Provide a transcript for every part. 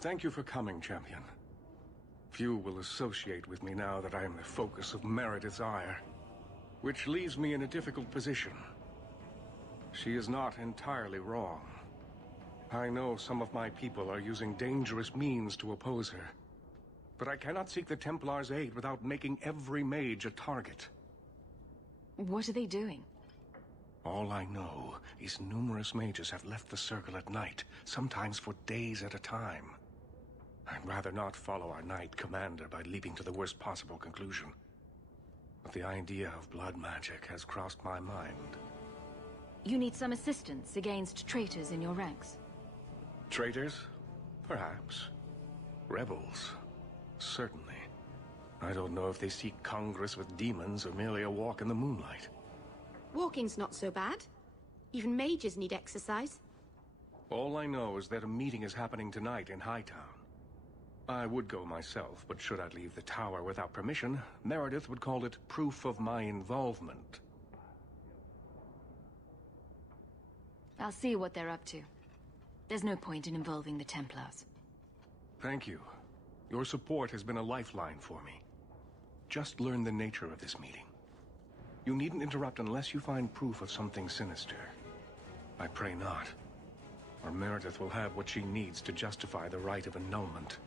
Thank you for coming, champion. Few will associate with me now that I am the focus of Meredith's ire, which leaves me in a difficult position. She is not entirely wrong. I know some of my people are using dangerous means to oppose her, but I cannot seek the Templars' aid without making every mage a target. What are they doing? All I know is numerous mages have left the Circle at night, sometimes for days at a time. I'd rather not follow our Knight Commander by leaping to the worst possible conclusion. But the idea of blood magic has crossed my mind. You need some assistance against traitors in your ranks. Traitors? Perhaps. Rebels? Certainly. I don't know if they seek congress with demons or merely a walk in the moonlight. Walking's not so bad. Even mages need exercise. All I know is that a meeting is happening tonight in Hightown. I would go myself, but should I leave the tower without permission, Meredith would call it proof of my involvement. I'll see what they're up to. There's no point in involving the Templars. Thank you. Your support has been a lifeline for me. Just learn the nature of this meeting. You needn't interrupt unless you find proof of something sinister. I pray not, or Meredith will have what she needs to justify the right of annulment.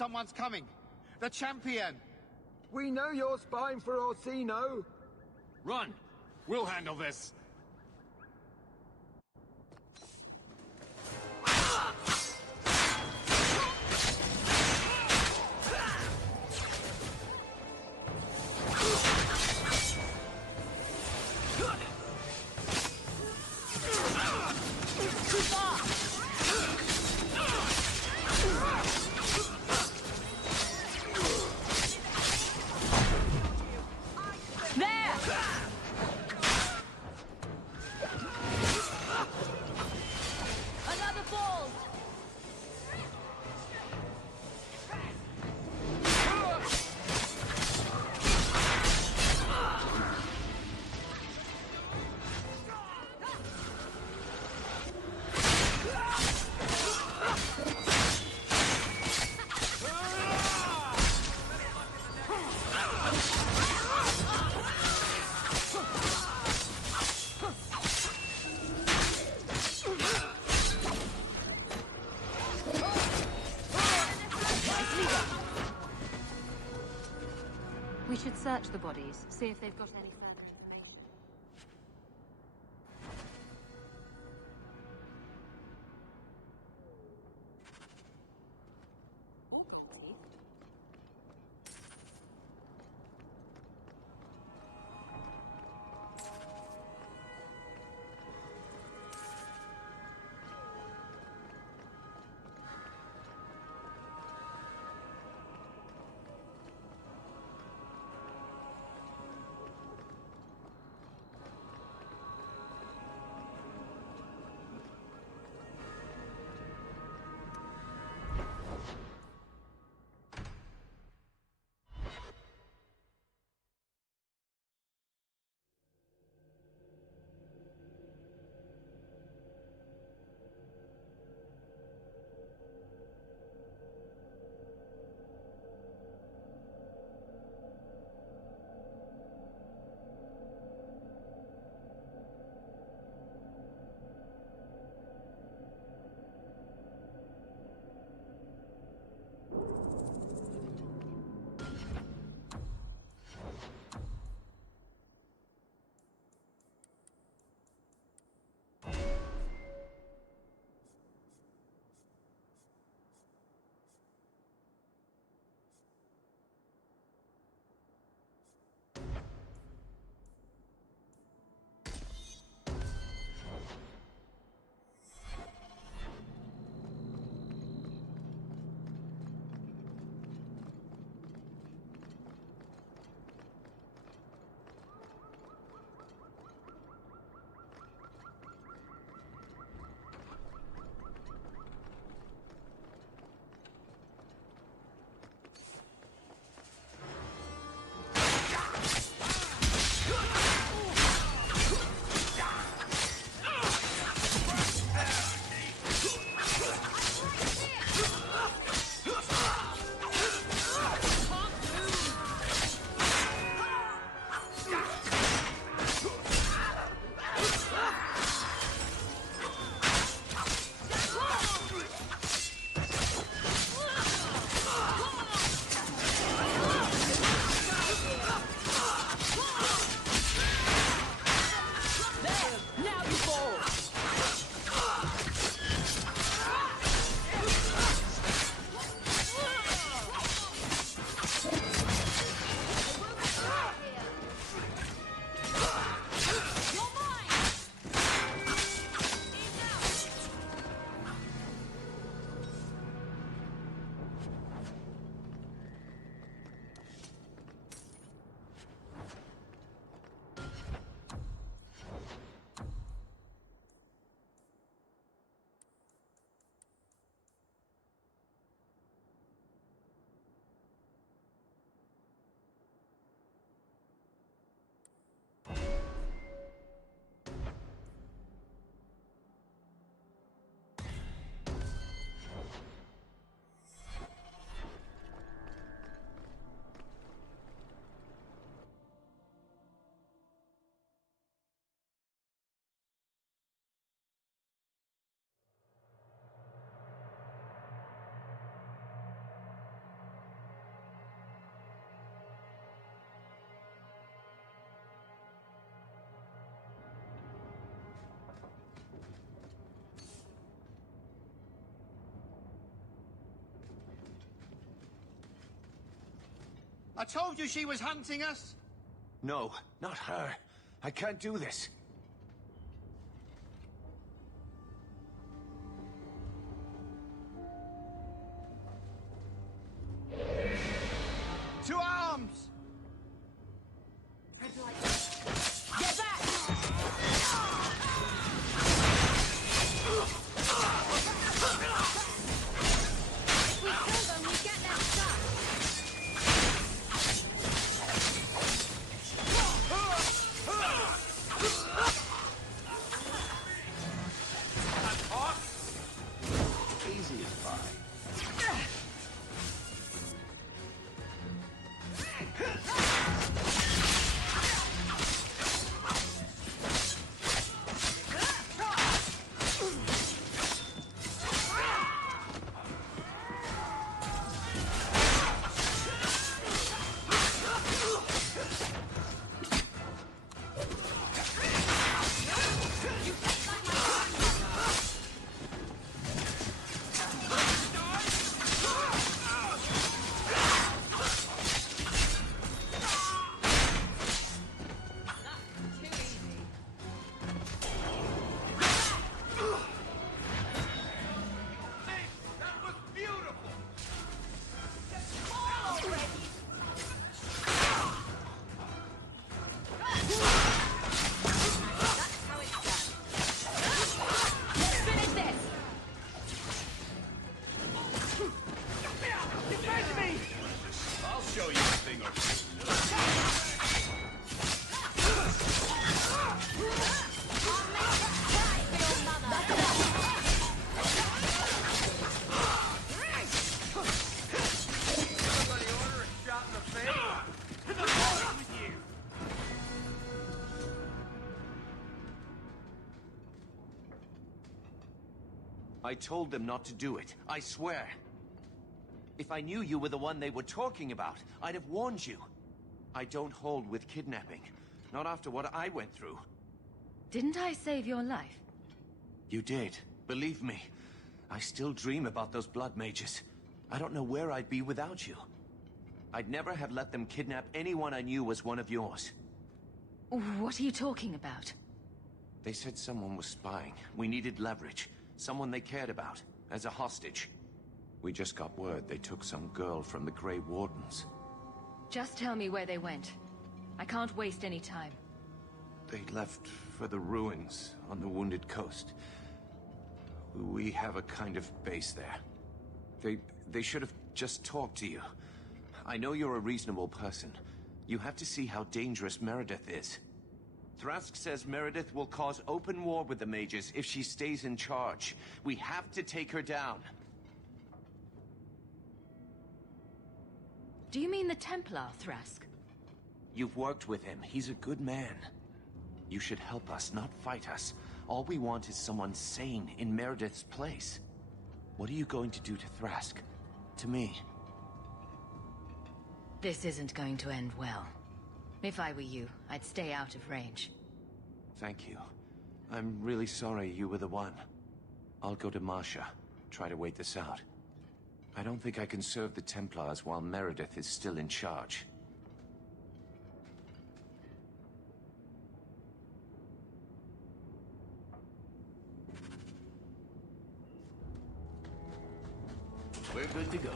Someone's coming. The champion. We know you're spying for Orsino. Run! We'll handle this. We should search the bodies, see if they've got any further information. I told you she was hunting us. No, not her. I can't do this. To arms! Get back! If we kill them, we get their stuff. Easy as pie. I told them not to do it, I swear. If I knew you were the one they were talking about, I'd have warned you. I don't hold with kidnapping. Not after what I went through. Didn't I save your life? You did. Believe me. I still dream about those blood mages. I don't know where I'd be without you. I'd never have let them kidnap anyone I knew was one of yours. What are you talking about? They said someone was spying. We needed leverage. Someone they cared about, as a hostage. We just got word they took some girl from the Grey Wardens. Just tell me where they went. I can't waste any time. They left for the ruins on the Wounded Coast. We have a kind of base there. They should have just talked to you. I know you're a reasonable person. You have to see how dangerous Meredith is. Thrask says Meredith will cause open war with the mages if she stays in charge. We have to take her down. Do you mean the Templar, Thrask? You've worked with him. He's a good man. You should help us, not fight us. All we want is someone sane in Meredith's place. What are you going to do to Thrask? To me? This isn't going to end well. If I were you, I'd stay out of range. Thank you. I'm really sorry you were the one. I'll go to Marsha, try to wait this out. I don't think I can serve the Templars while Meredith is still in charge. We're good to go.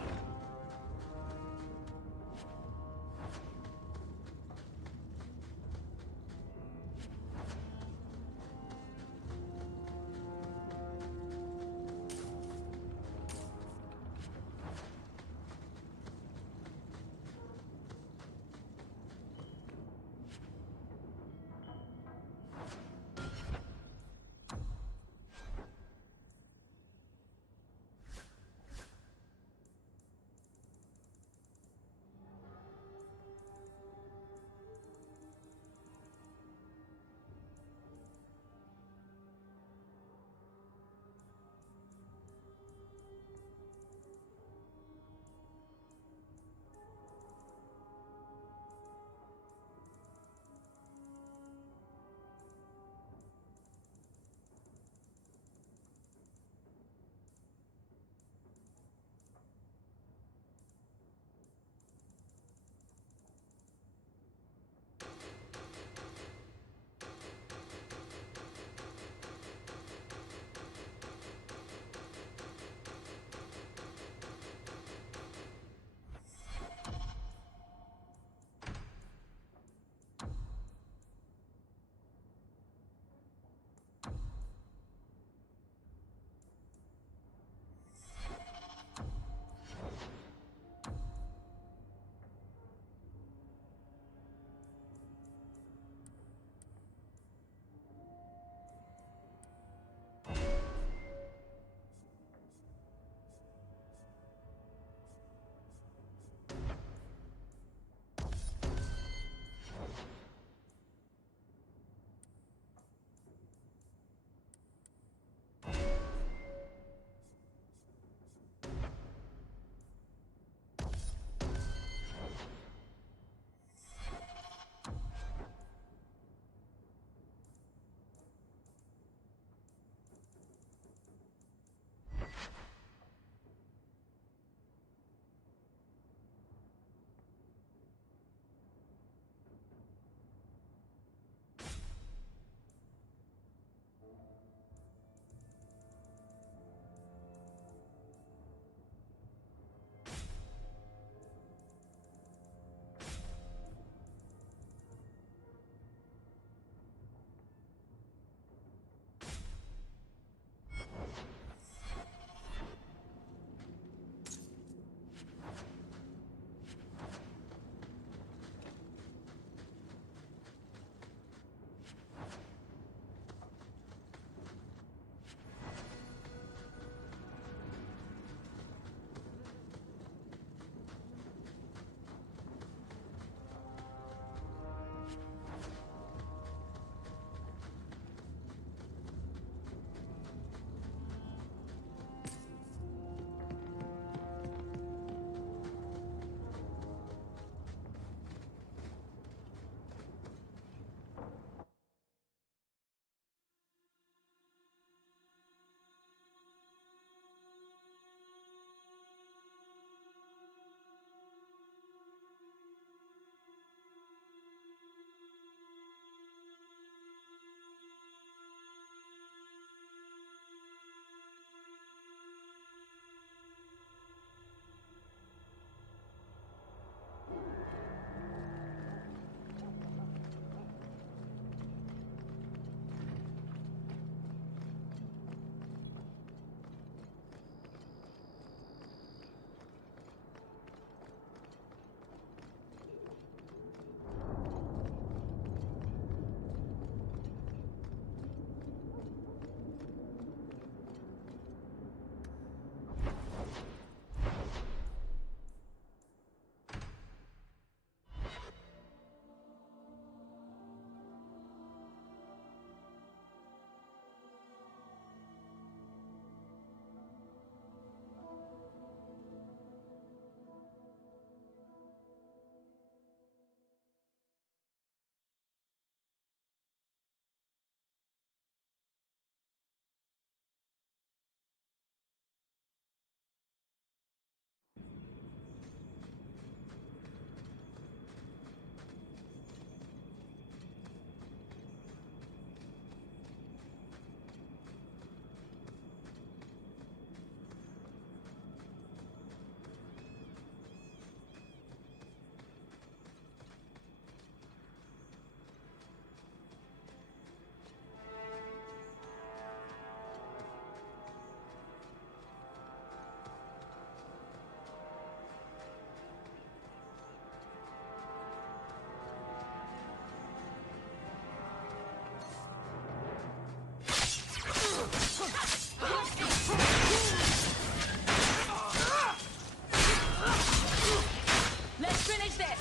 Let's finish this!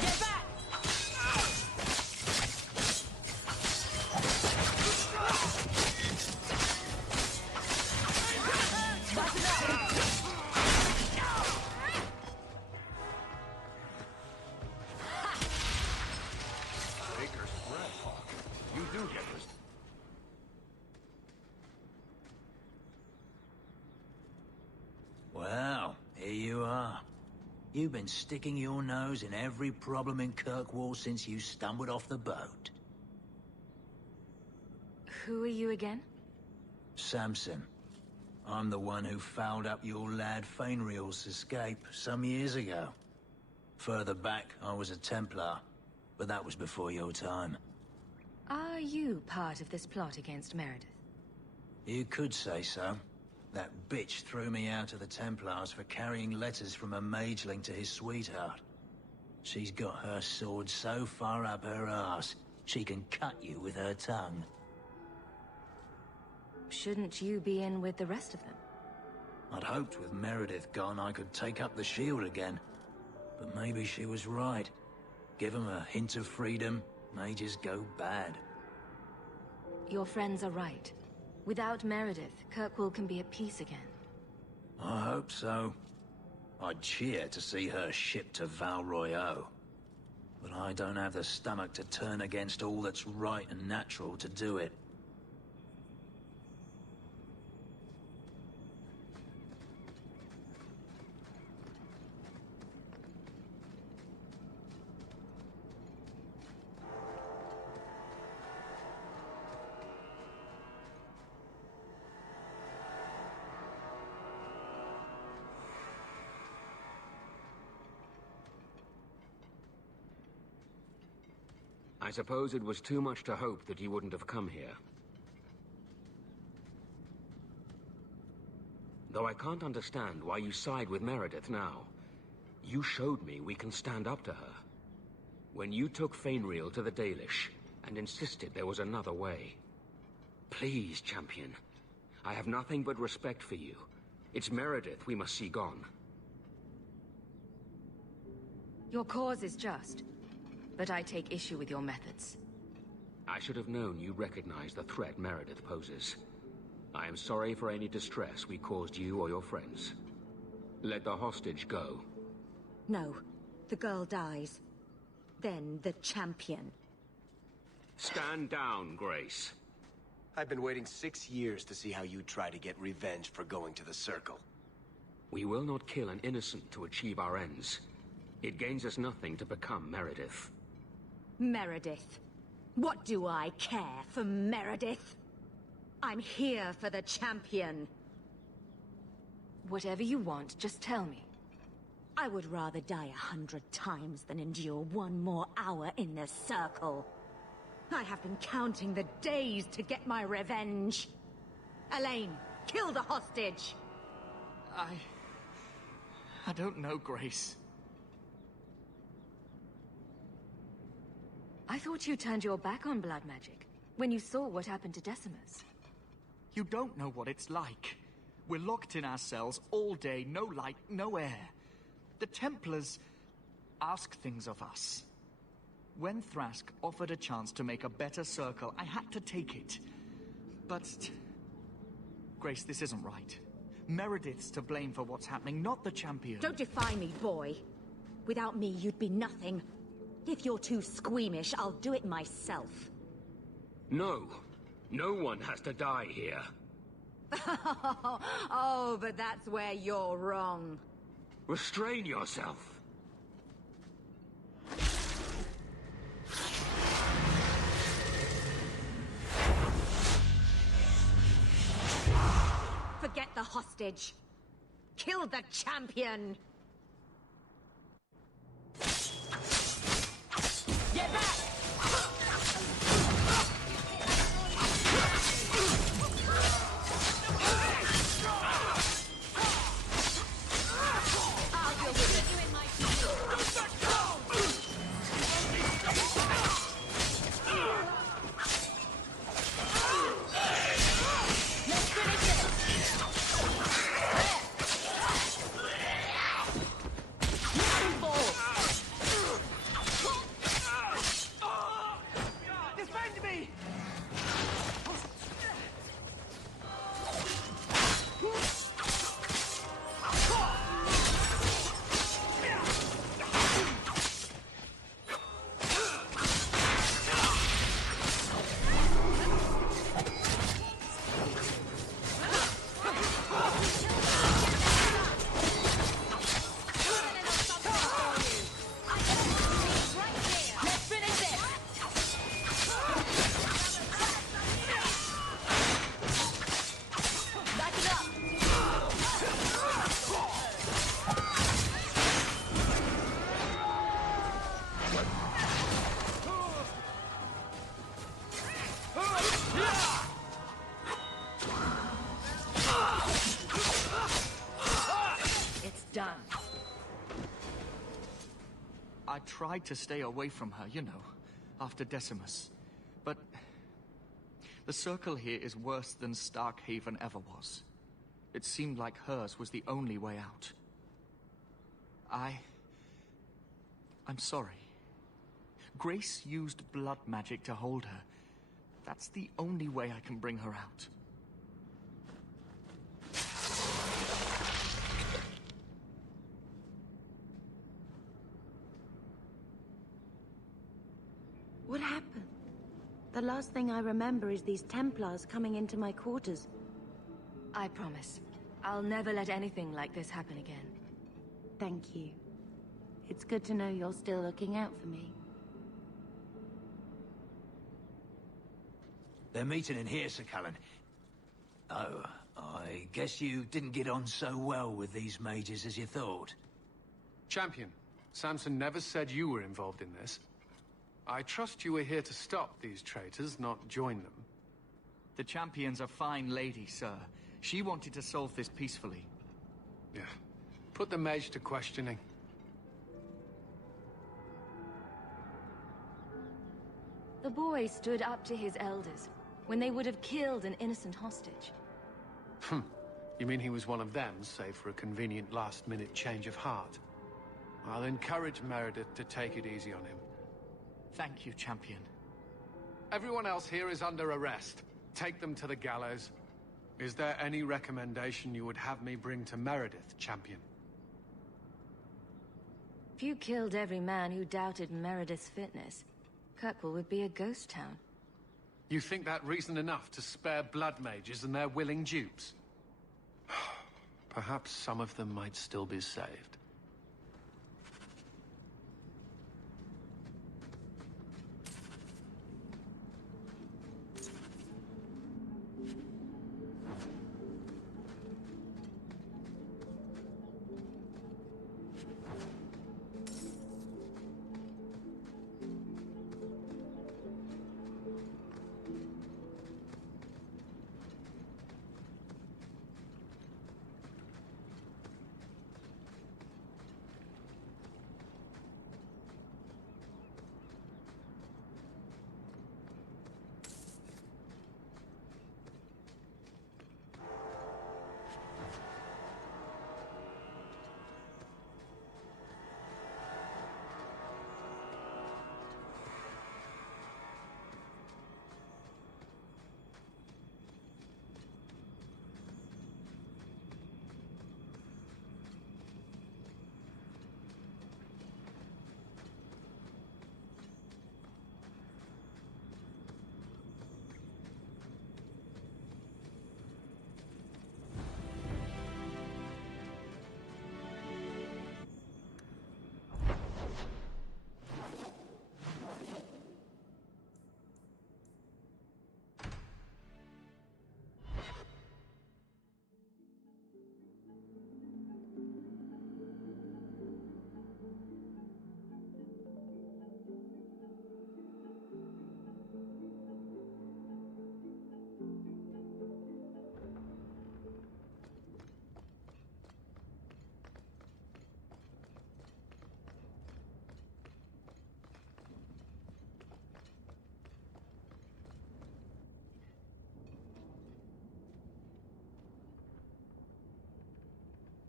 Get back! That's enough! Baker's breath, Hawk. You do get this. Well, here you are. You've been sticking your nose in every problem in Kirkwall since you stumbled off the boat. Who are you again? Samson. I'm the one who fouled up your lad Fainriel's escape some years ago. Further back, I was a Templar, but that was before your time. Are you part of this plot against Meredith? You could say so. That bitch threw me out of the Templars for carrying letters from a mageling to his sweetheart. She's got her sword so far up her arse, she can cut you with her tongue. Shouldn't you be in with the rest of them? I'd hoped with Meredith gone I could take up the shield again. But maybe she was right. Give 'em a hint of freedom, mages go bad. Your friends are right. Without Meredith, Kirkwall can be at peace again. I hope so. I'd cheer to see her shipped to Val Royeaux. But I don't have the stomach to turn against all that's right and natural to do it. I suppose it was too much to hope that you wouldn't have come here. Though I can't understand why you side with Meredith now. You showed me we can stand up to her. When you took Fainriel to the Dalish, and insisted there was another way. Please, champion. I have nothing but respect for you. It's Meredith we must see gone. Your cause is just, but I take issue with your methods. I should have known you recognized the threat Meredith poses. I am sorry for any distress we caused you or your friends. Let the hostage go. No. The girl dies. Then the champion. Stand down, Grace. I've been waiting 6 years to see how you try to get revenge for going to the Circle. We will not kill an innocent to achieve our ends. It gains us nothing to become Meredith. Meredith. What do I care for Meredith? I'm here for the champion. Whatever you want, just tell me. I would rather die 100 times than endure one more hour in the Circle. I have been counting the days to get my revenge. Elaine, kill the hostage! I don't know, Grace. I thought you turned your back on blood magic when you saw what happened to Decimus. You don't know what it's like. We're locked in our cells all day, no light, no air. The Templars ask things of us. When Thrask offered a chance to make a better circle, I had to take it. But... Grace, this isn't right. Meredith's to blame for what's happening, not the champion. Don't defy me, boy. Without me, you'd be nothing. If you're too squeamish, I'll do it myself. No. No one has to die here. Oh, but that's where you're wrong. Restrain yourself. Forget the hostage. Kill the champion! Get back! done. I tried to stay away from her, you know, after Decimus. But the circle here is worse than Starkhaven ever was. It seemed like hers was the only way out. I'm sorry. Grace used blood magic to hold her. That's the only way I can bring her out. What happened? The last thing I remember is these Templars coming into my quarters. I promise. I'll never let anything like this happen again. Thank you. It's good to know you're still looking out for me. They're meeting in here, Sir Cullen. Oh, I guess you didn't get on so well with these mages as you thought. Champion, Samson never said you were involved in this. I trust you were here to stop these traitors, not join them. The Champion's a fine lady, sir. She wanted to solve this peacefully. Yeah. Put the mage to questioning. The boy stood up to his elders when they would have killed an innocent hostage. You mean he was one of them, save for a convenient last-minute change of heart? I'll encourage Meredith to take it easy on him. Thank you, Champion. Everyone else here is under arrest. Take them to the gallows. Is there any recommendation you would have me bring to Meredith, Champion? If you killed every man who doubted Meredith's fitness, Kirkwall would be a ghost town. You think that reason enough to spare blood mages and their willing dupes? Perhaps some of them might still be saved.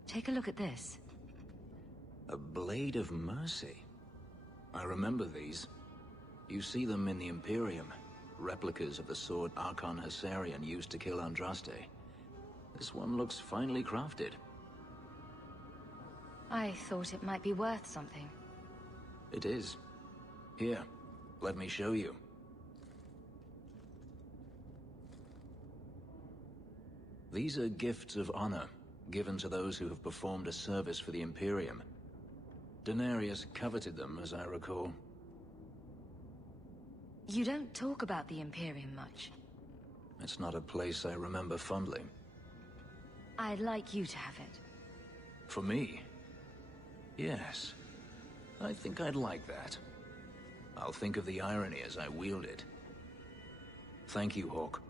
Take a look at this. A Blade of Mercy. I remember these. You see them in the Imperium. Replicas of the sword Archon Hessarian used to kill Andraste. This one looks finely crafted. I thought it might be worth something. It is. Here, let me show you. These are gifts of honor, given to those who have performed a service for the Imperium. Denarius coveted them, as I recall. You don't talk about the Imperium much. It's not a place I remember fondly. I'd like you to have it. For me? Yes. I think I'd like that. I'll think of the irony as I wield it. Thank you, Hawk.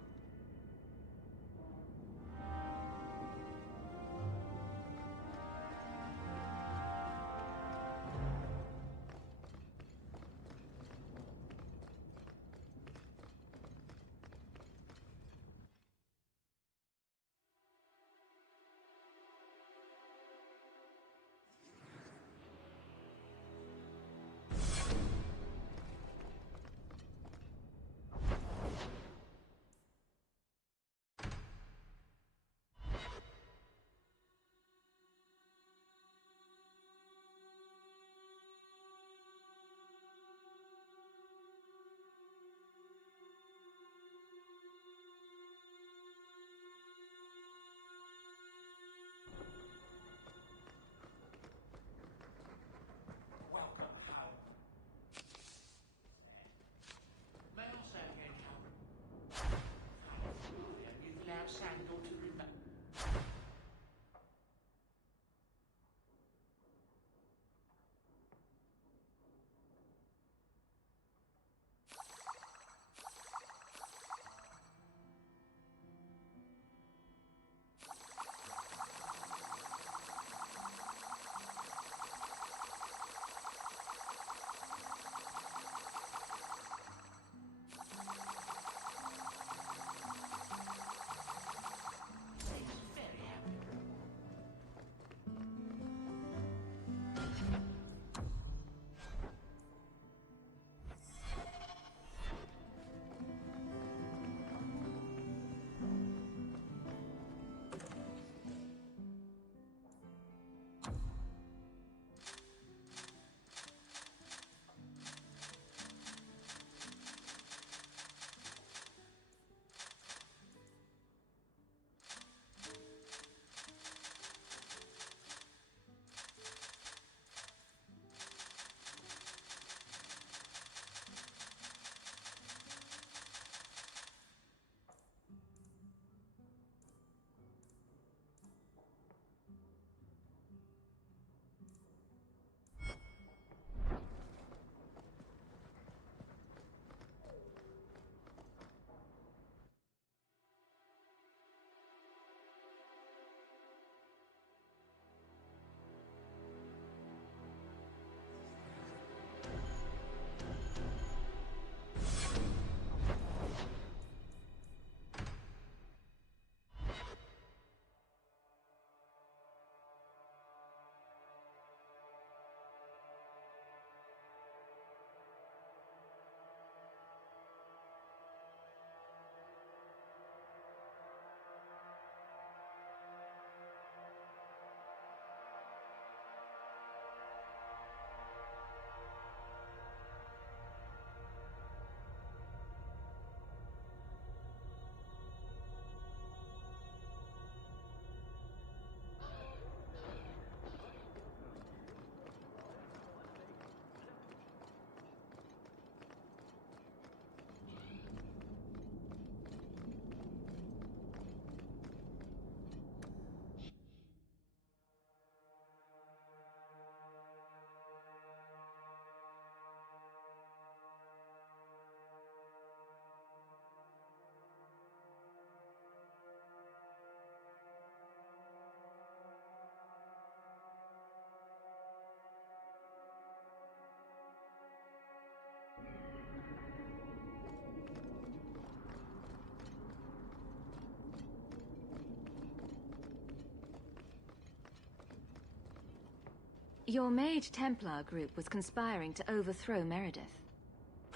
Your Mage Templar group was conspiring to overthrow Meredith.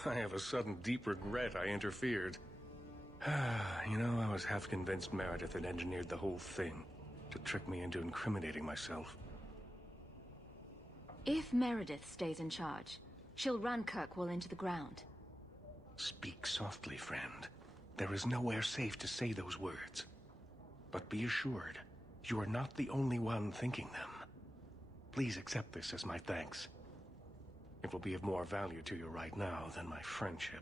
I have a sudden deep regret I interfered. You know, I was half convinced Meredith had engineered the whole thing to trick me into incriminating myself. If Meredith stays in charge, she'll run Kirkwall into the ground. Speak softly, friend. There is nowhere safe to say those words. But be assured, you are not the only one thinking them. Please accept this as my thanks. It will be of more value to you right now than my friendship.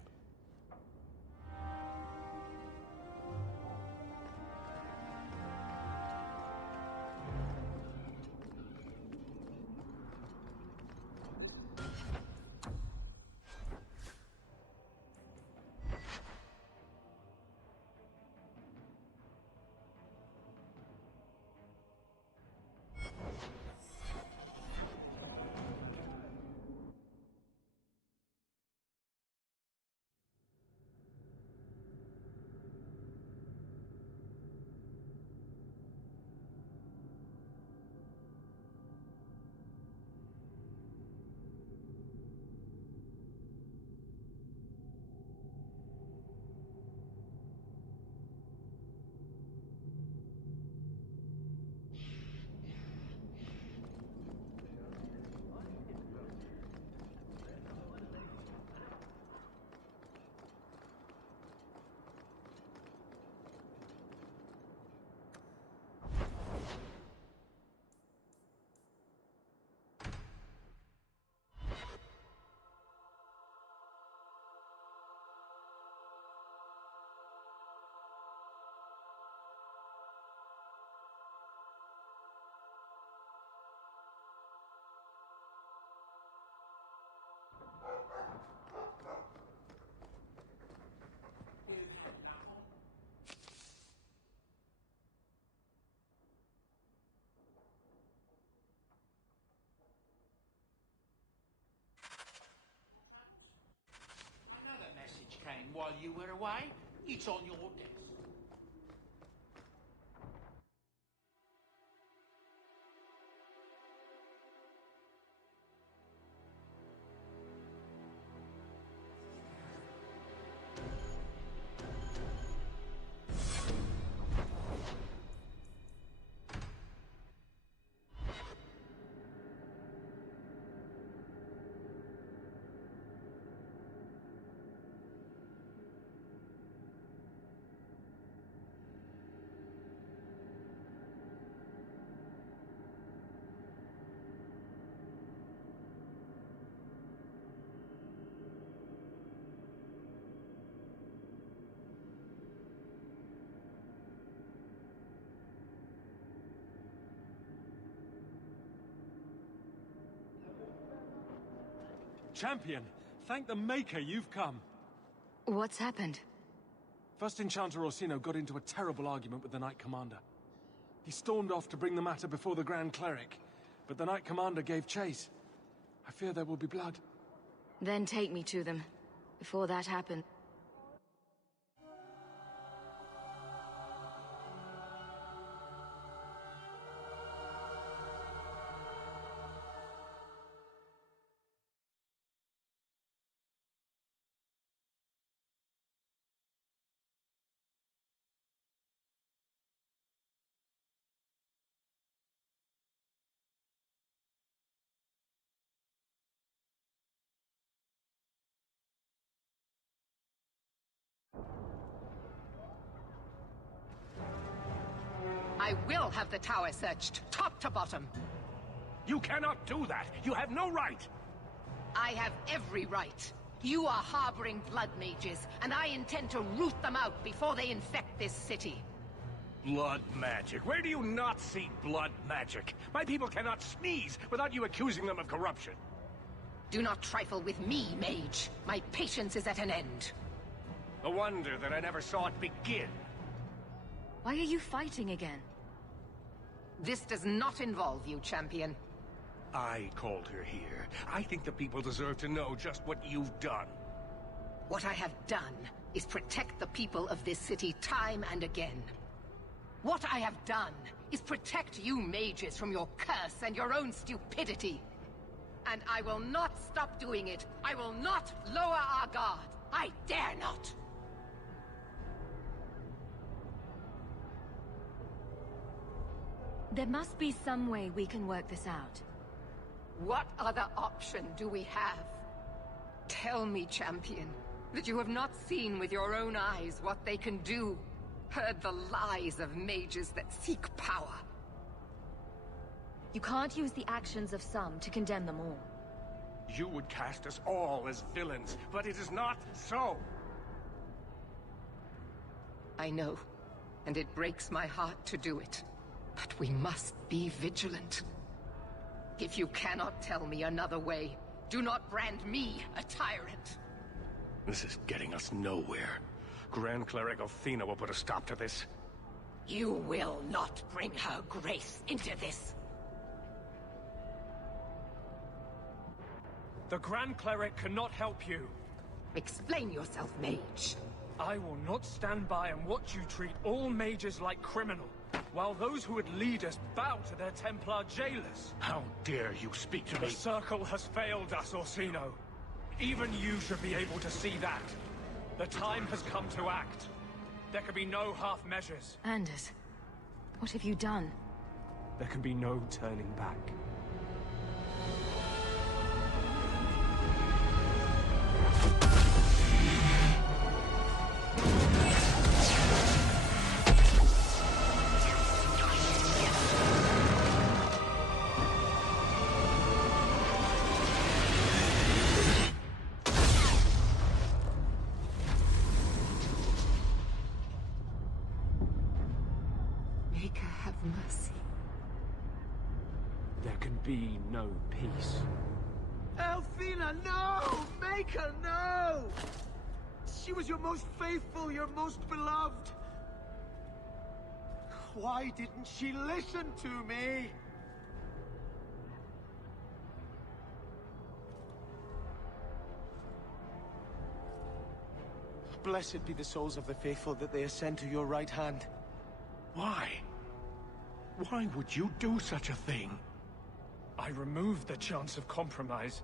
Came while you were away. It's on your desk. Champion, thank the Maker you've come. What's happened? First Enchanter Orsino got into a terrible argument with the Knight Commander. He stormed off to bring the matter before the Grand Cleric, but the Knight Commander gave chase. I fear there will be blood. Then take me to them. Before that happened. I will have the tower searched, top to bottom. You cannot do that! You have no right! I have every right. You are harboring blood mages, and I intend to root them out before they infect this city. Blood magic? Where do you not see blood magic? My people cannot sneeze without you accusing them of corruption. Do not trifle with me, mage. My patience is at an end. A wonder that I never saw it begin. Why are you fighting again? This does not involve you, champion. I called her here. I think the people deserve to know just what you've done. What I have done is protect the people of this city time and again. What I have done is protect you mages from your curse and your own stupidity. And I will not stop doing it. I will not lower our guard. I dare not. There must be some way we can work this out. What other option do we have? Tell me, champion, that you have not seen with your own eyes what they can do. Heard the lies of mages that seek power. You can't use the actions of some to condemn them all. You would cast us all as villains, but it is not so. I know, and it breaks my heart to do it. But we must be vigilant. If you cannot tell me another way, do not brand me a tyrant. This is getting us nowhere. Grand Cleric Athena will put a stop to this. You will not bring her grace into this. The Grand Cleric cannot help you. Explain yourself, mage. I will not stand by and watch you treat all mages like criminal, while those who would lead us bow to their Templar jailers. How dare you speak to me? The Circle has failed us, Orsino. Even you should be able to see that. The time has come to act. There can be no half measures. Anders, what have you done? There can be no turning back. Be no peace. Athena, no! Make her, no! She was your most faithful, your most beloved. Why didn't she listen to me? Blessed be the souls of the faithful that they ascend to your right hand. Why? Why would you do such a thing? I removed the chance of compromise,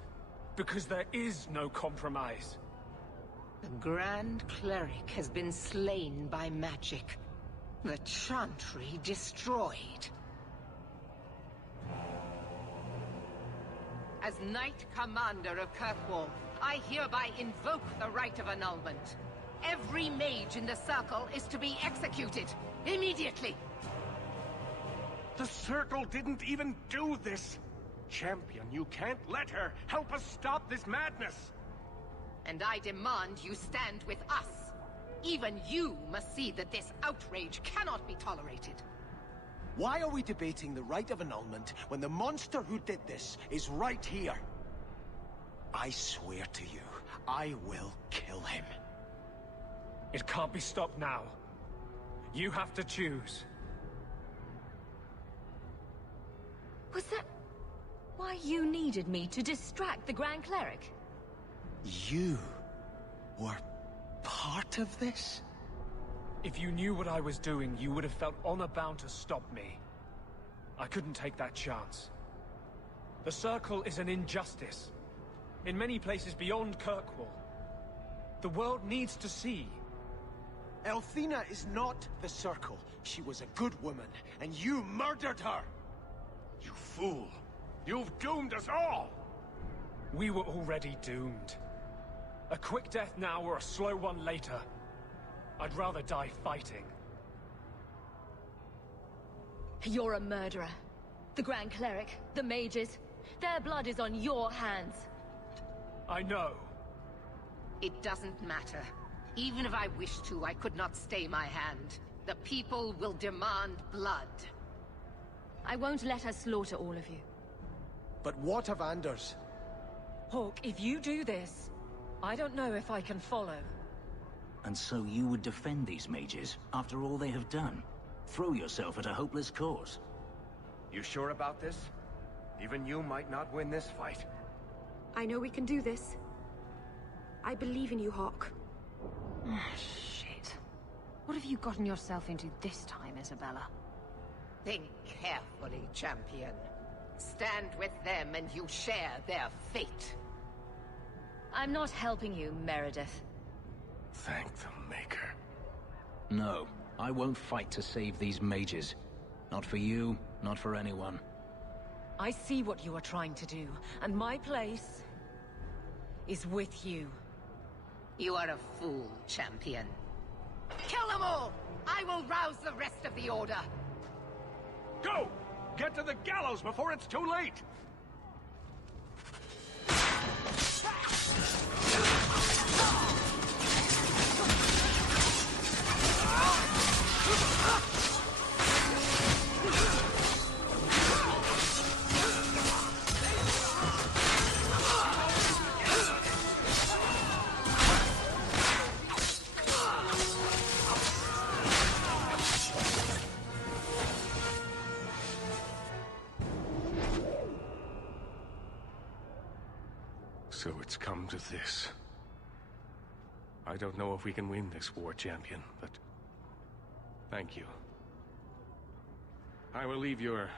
because there is no compromise. The Grand Cleric has been slain by magic. The Chantry destroyed. As Knight Commander of Kirkwall, I hereby invoke the right of annulment. Every mage in the Circle is to be executed, immediately! The Circle didn't even do this! Champion, you can't let her! Help us stop this madness! And I demand you stand with us. Even you must see that this outrage cannot be tolerated. Why are we debating the right of annulment when the monster who did this is right here? I swear to you, I will kill him. It can't be stopped now. You have to choose. Was that why you needed me to distract the Grand Cleric? You were part of this? If you knew what I was doing, you would have felt honor-bound to stop me. I couldn't take that chance. The Circle is an injustice. In many places beyond Kirkwall. The world needs to see. Athena is not the Circle. She was a good woman, and you murdered her! You fool! You've doomed us all! We were already doomed. A quick death now or a slow one later. I'd rather die fighting. You're a murderer. The Grand Cleric, the mages, their blood is on your hands. I know. It doesn't matter. Even if I wished to, I could not stay my hand. The people will demand blood. I won't let her slaughter all of you. But what of Anders? Hawk, if you do this, I don't know if I can follow. And so you would defend these mages, after all they have done? Throw yourself at a hopeless cause? You sure about this? Even you might not win this fight. I know we can do this. I believe in you, Hawk. Oh, shit. What have you gotten yourself into this time, Isabella? Think carefully, champion. Stand with them and you share their fate. I'm not helping you, Meredith. Thank the Maker. No, I won't fight to save these mages. Not for you, not for anyone. I see what you are trying to do, and my place is with you. You are a fool, champion. Kill them all! I will rouse the rest of the Order! Go! Get to the gallows before it's too late! So it's come to this. I don't know if we can win this war, champion, but thank you. I will leave your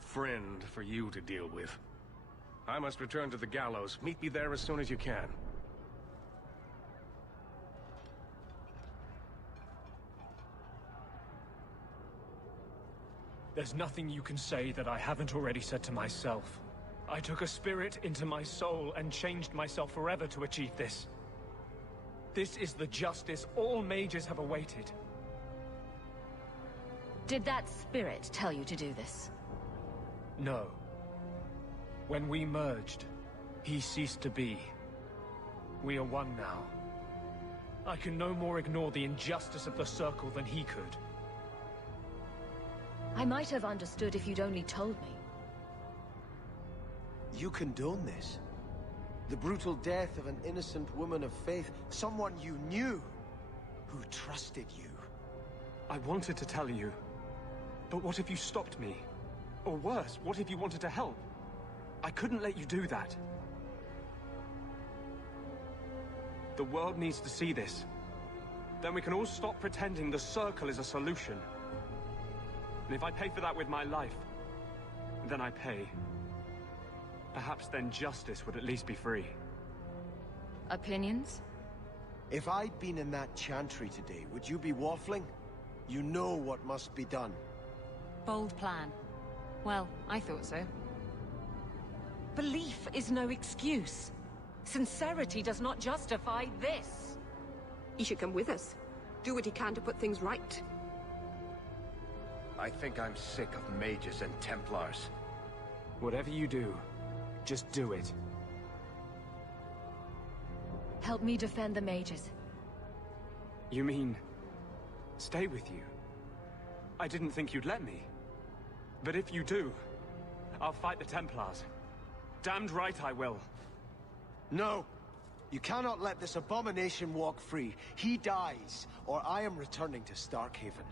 friend for you to deal with. I must return to the gallows. Meet me there as soon as you can. There's nothing you can say that I haven't already said to myself. I took a spirit into my soul and changed myself forever to achieve this. This is the justice all mages have awaited. Did that spirit tell you to do this? No. When we merged, he ceased to be. We are one now. I can no more ignore the injustice of the Circle than he could. I might have understood if you'd only told me. You condone this? The brutal death of an innocent woman of faith, someone you knew, who trusted you. I wanted to tell you, but what if you stopped me? Or worse, what if you wanted to help? I couldn't let you do that. The world needs to see this. Then we can all stop pretending the Circle is a solution. And if I pay for that with my life, then I pay. Perhaps then justice would at least be free. Opinions? If I'd been in that chantry today, would you be waffling? You know what must be done. Bold plan. Well, I thought so. Belief is no excuse. Sincerity does not justify this. He should come with us. Do what he can to put things right. I think I'm sick of mages and Templars. Whatever you do, just do it. Help me defend the mages. You mean... stay with you? I didn't think you'd let me. But if you do, I'll fight the Templars. Damned right I will. No! You cannot let this abomination walk free. He dies, or I am returning to Starkhaven.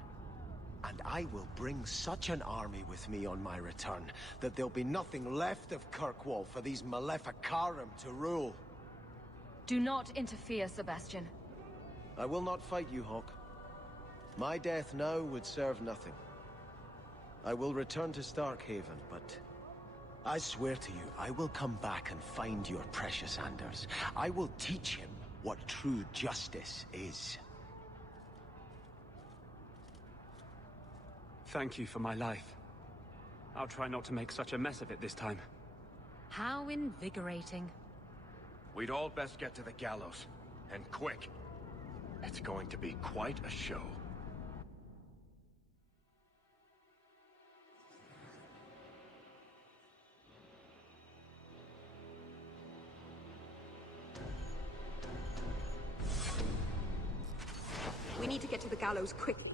And I will bring such an army with me on my return, that there'll be nothing left of Kirkwall for these Maleficarum to rule. Do not interfere, Sebastian. I will not fight you, Hawk. My death now would serve nothing. I will return to Starkhaven, but... I swear to you, I will come back and find your precious Anders. I will teach him what true justice is. Thank you for my life. I'll try not to make such a mess of it this time. How invigorating. We'd all best get to the gallows. And quick. It's going to be quite a show. We need to get to the gallows quickly.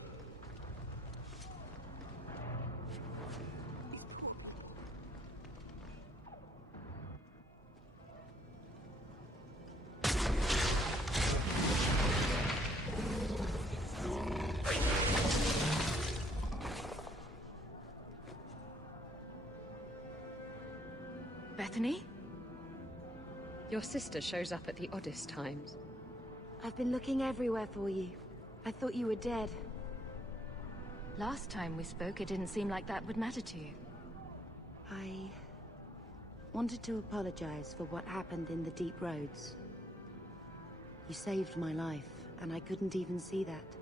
Bethany? Your sister shows up at the oddest times. I've been looking everywhere for you. I thought you were dead. Last time we spoke, it didn't seem like that would matter to you. I Wanted to apologize for what happened in the deep roads. You saved my life, and I couldn't even see that.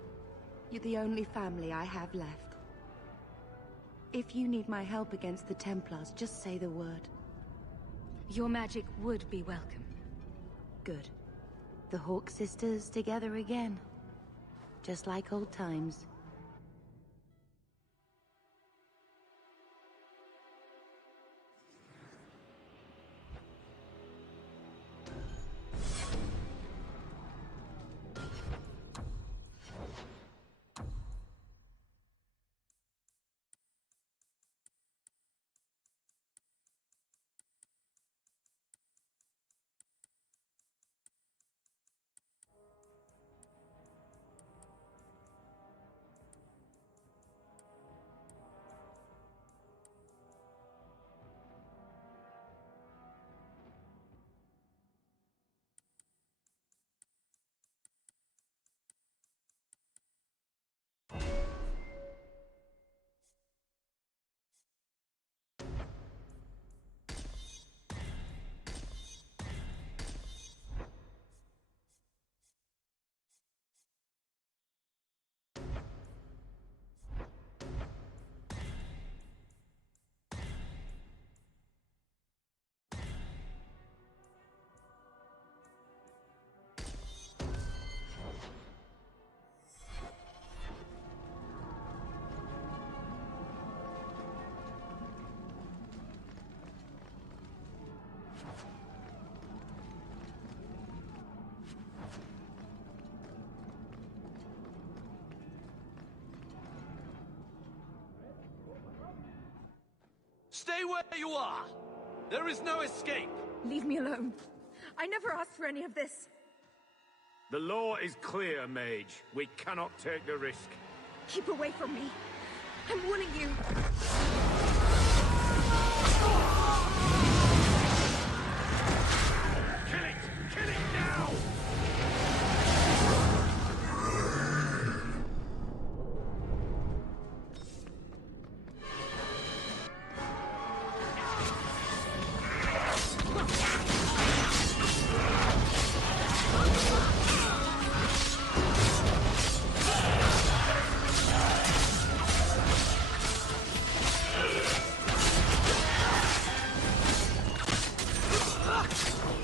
You're the only family I have left. If you need my help against the Templars, just say the word. Your magic would be welcome. Good. The Hawk sisters together again. Just like old times. Stay where you are! There is no escape! Leave me alone. I never asked for any of this. The law is clear, Mage. We cannot take the risk. Keep away from me. I'm warning you. Kill it! Kill it now!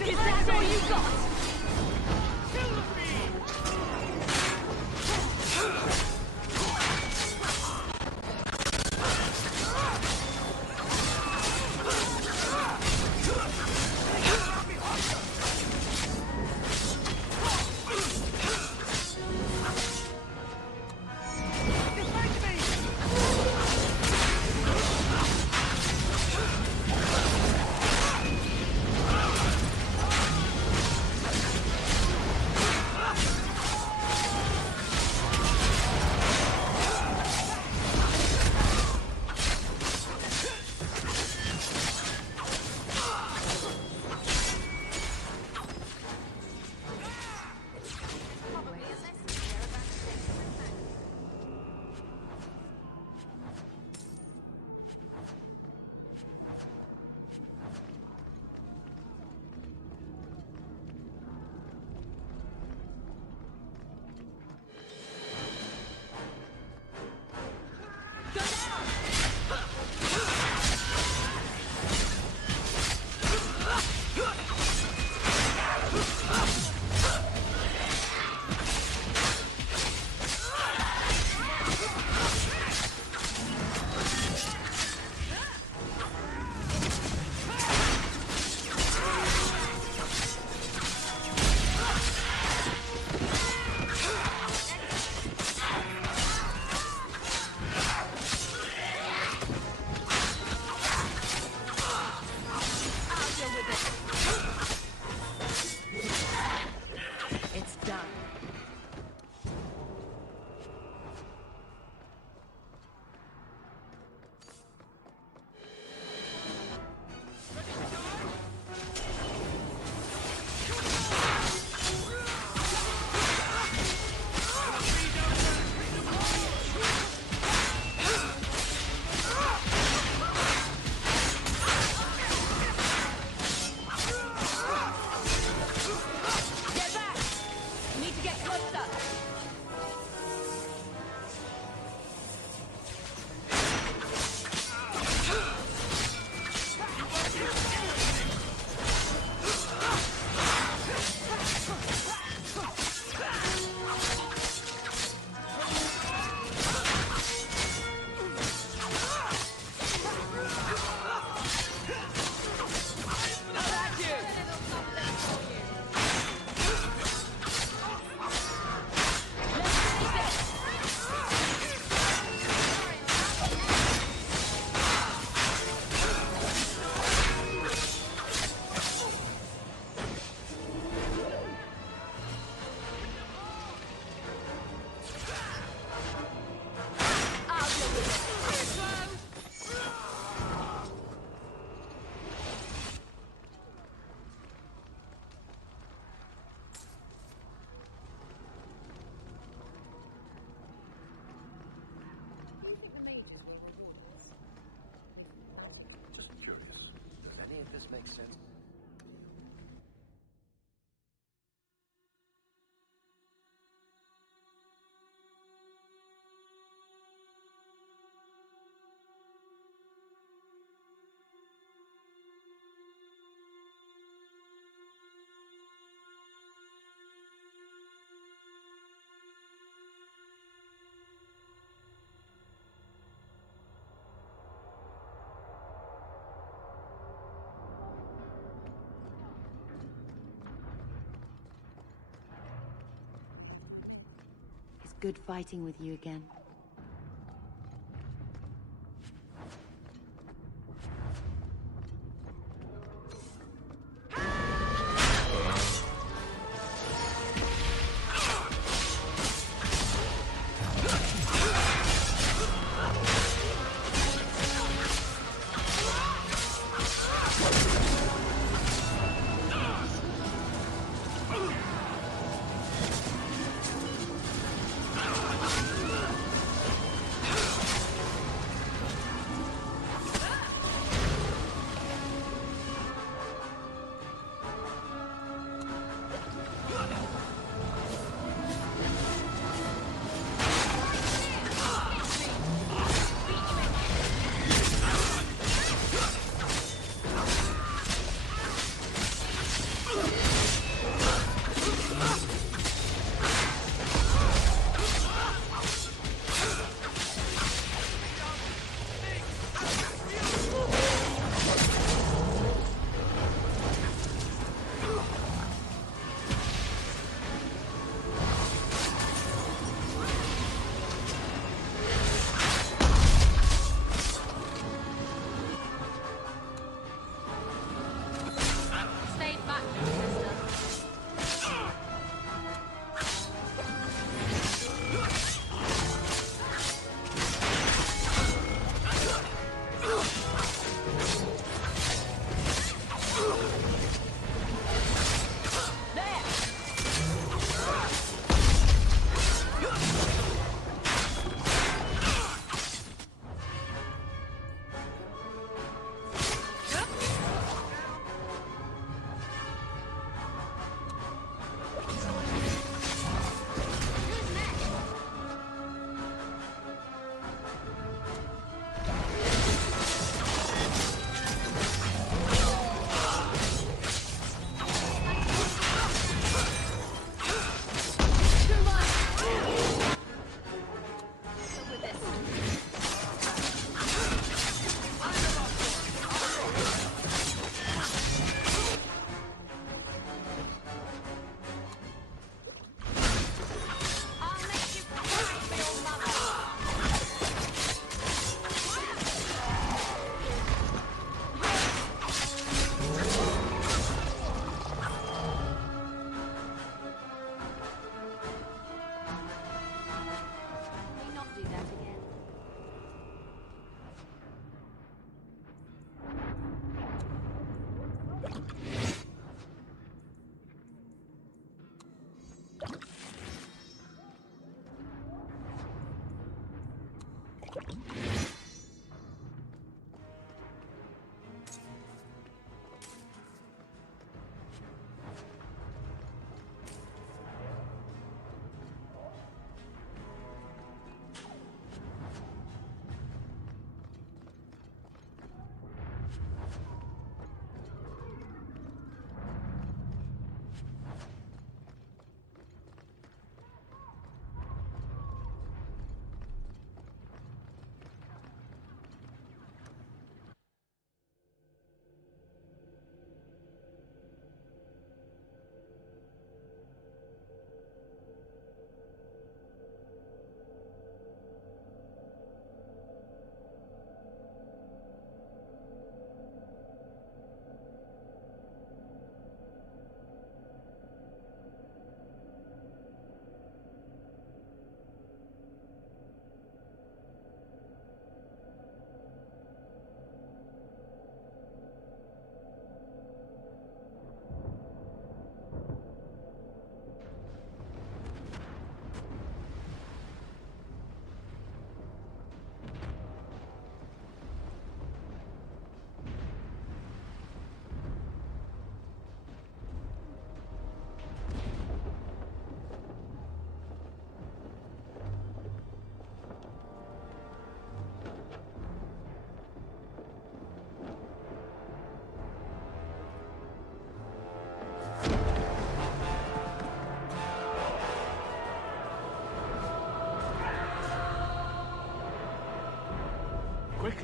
Is that all you got? makes sense. It's good fighting with you again.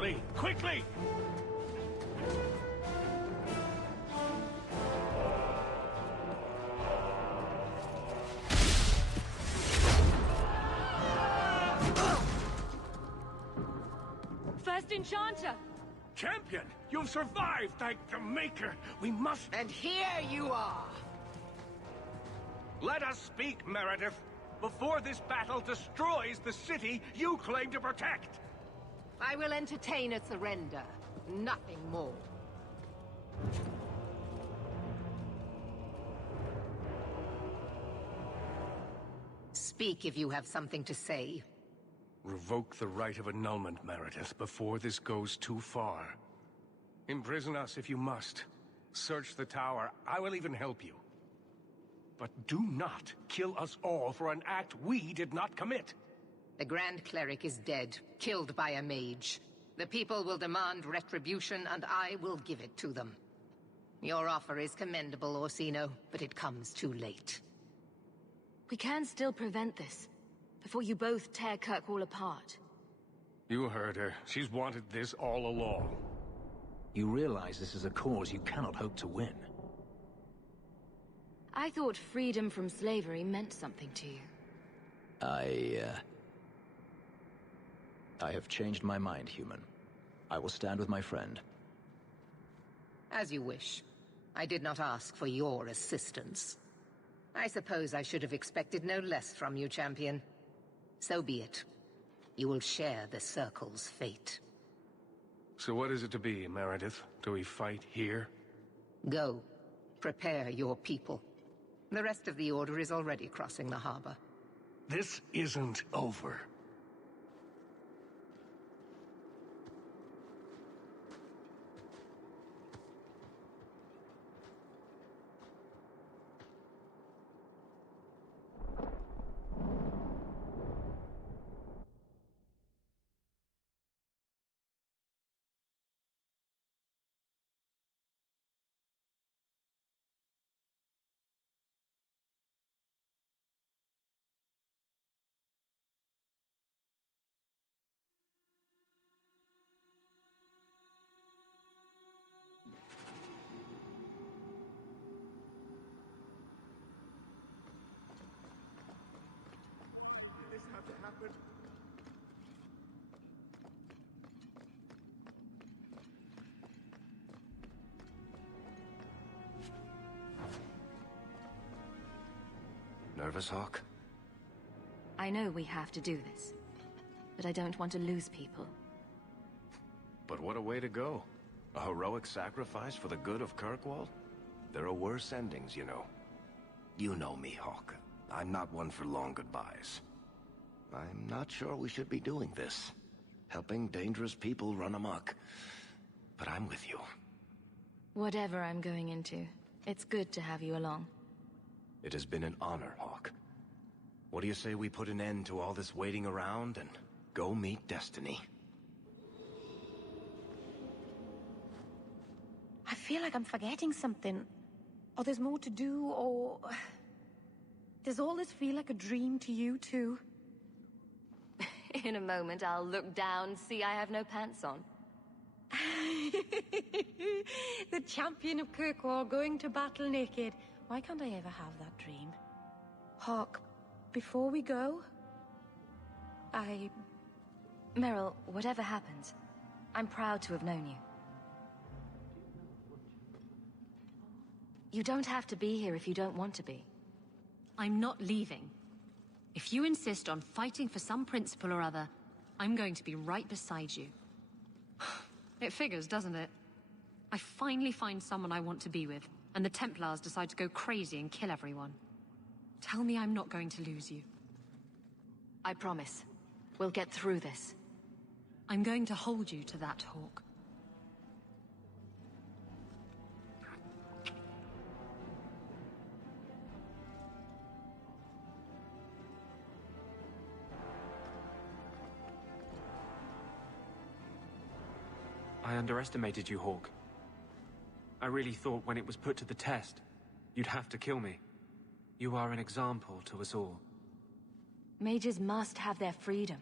Quickly! Quickly! First Enchanter! Champion! You've survived, thank the Maker! We must... And here you are! Let us speak, Meredith, before this battle destroys the city you claim to protect! I will entertain a surrender. Nothing more. Speak if you have something to say. Revoke the right of annulment, Meredith, before this goes too far. Imprison us if you must. Search the tower. I will even help you. But do not kill us all for an act we did not commit. The Grand Cleric is dead, killed by a mage. The people will demand retribution, and I will give it to them. Your offer is commendable, Orsino, but it comes too late. We can still prevent this, before you both tear Kirkwall apart. You heard her. She's wanted this all along. You realize this is a cause you cannot hope to win. I thought freedom from slavery meant something to you. I have changed my mind, human. I will stand with my friend. As you wish. I did not ask for your assistance. I suppose I should have expected no less from you, champion. So be it. You will share the Circle's fate. So what is it to be, Meredith? Do we fight here? Go. Prepare your people. The rest of the Order is already crossing the harbor. This isn't over. Nervous, Hawk? I know we have to do this, but I don't want to lose people. But what a way to go. A heroic sacrifice for the good of Kirkwall? There are worse endings, you know. You know me, Hawk. I'm not one for long goodbyes. I'm not sure we should be doing this. Helping dangerous people run amok. But I'm with you. Whatever I'm going into, it's good to have you along. It has been an honor, Hawk. What do you say we put an end to all this waiting around and go meet destiny? I feel like I'm forgetting something. Or there's more to do, or... Does all this feel like a dream to you, too? In a moment, I'll look down, see I have no pants on. The champion of Kirkwall going to battle naked. Why can't I ever have that dream? Hawk, before we go... Meryl, whatever happens, I'm proud to have known you. You don't have to be here if you don't want to be. I'm not leaving. If you insist on fighting for some principle or other, I'm going to be right beside you. It figures, doesn't it? I finally find someone I want to be with, and the Templars decide to go crazy and kill everyone. Tell me I'm not going to lose you. I promise. We'll get through this. I'm going to hold you to that, Hawk. I underestimated you, Hawk. I really thought when it was put to the test, you'd have to kill me. You are an example to us all. Mages must have their freedom.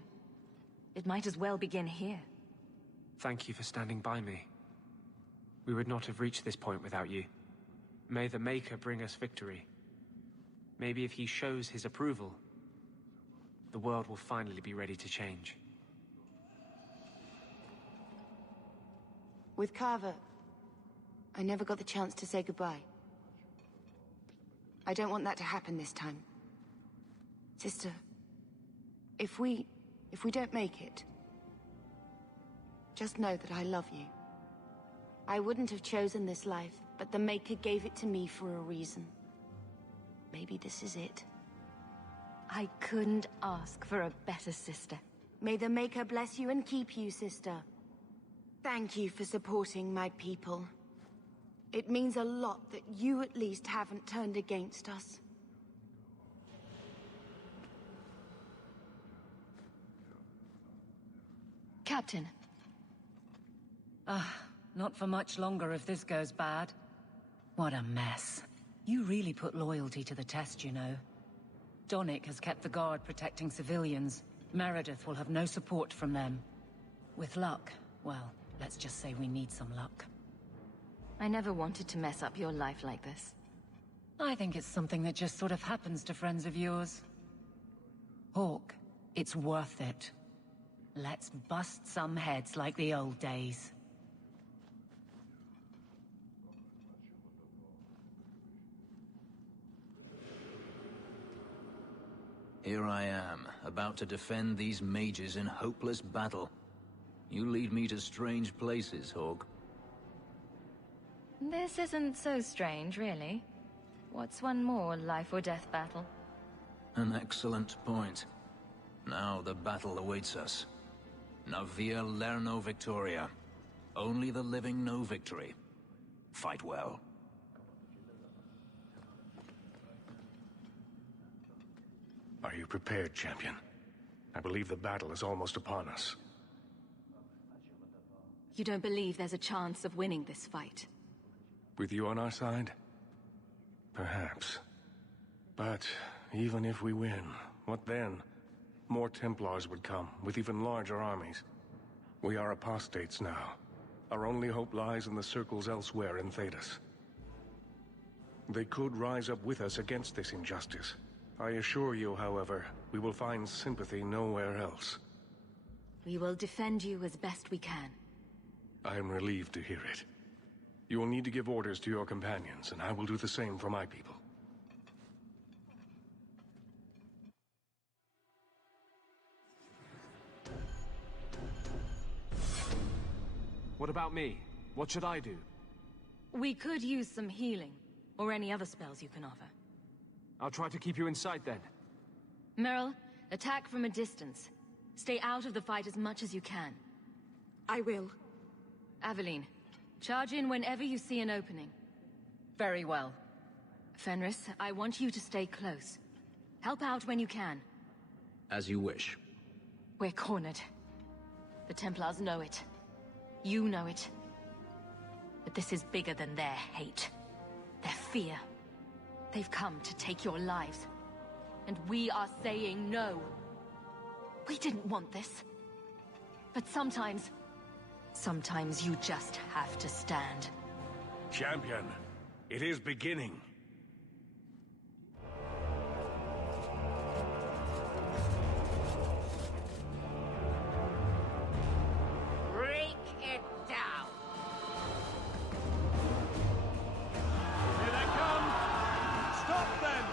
It might as well begin here. Thank you for standing by me. We would not have reached this point without you. May the Maker bring us victory. Maybe if he shows his approval, the world will finally be ready to change. With Carver, I never got the chance to say goodbye. I don't want that to happen this time. Sister, if we don't make it, just know that I love you. I wouldn't have chosen this life, but the Maker gave it to me for a reason. Maybe this is it. I couldn't ask for a better sister. May the Maker bless you and keep you, sister. Thank you for supporting my people. It means a lot that you at least haven't turned against us. Captain. Not for much longer if this goes bad. What a mess. You really put loyalty to the test, you know. Donnic has kept the Guard protecting civilians. Meredith will have no support from them. With luck, well, let's just say we need some luck. I never wanted to mess up your life like this. I think it's something that just sort of happens to friends of yours. Hawk, it's worth it. Let's bust some heads like the old days. Here I am, about to defend these mages in hopeless battle. You lead me to strange places, Hawk. This isn't so strange, really. What's one more life or death battle? An excellent point. Now the battle awaits us. Navia Lerno Victoria. Only the living know victory. Fight well. Are you prepared, champion? I believe the battle is almost upon us. You don't believe there's a chance of winning this fight? With you on our side? Perhaps. But even if we win, what then? More Templars would come, with even larger armies. We are apostates now. Our only hope lies in the circles elsewhere in Thedas. They could rise up with us against this injustice. I assure you, however, we will find sympathy nowhere else. We will defend you as best we can. I am relieved to hear it. You will need to give orders to your companions, and I will do the same for my people. What about me? What should I do? We could use some healing, or any other spells you can offer. I'll try to keep you in sight then. Meryl, attack from a distance. Stay out of the fight as much as you can. I will. Aveline, charge in whenever you see an opening. Very well. Fenris, I want you to stay close. Help out when you can. As you wish. We're cornered. The Templars know it. You know it. But this is bigger than their hate. Their fear. They've come to take your lives. And we are saying no. We didn't want this. But sometimes you just have to stand. Champion, it is beginning. Break it down. Here they come! Stop them!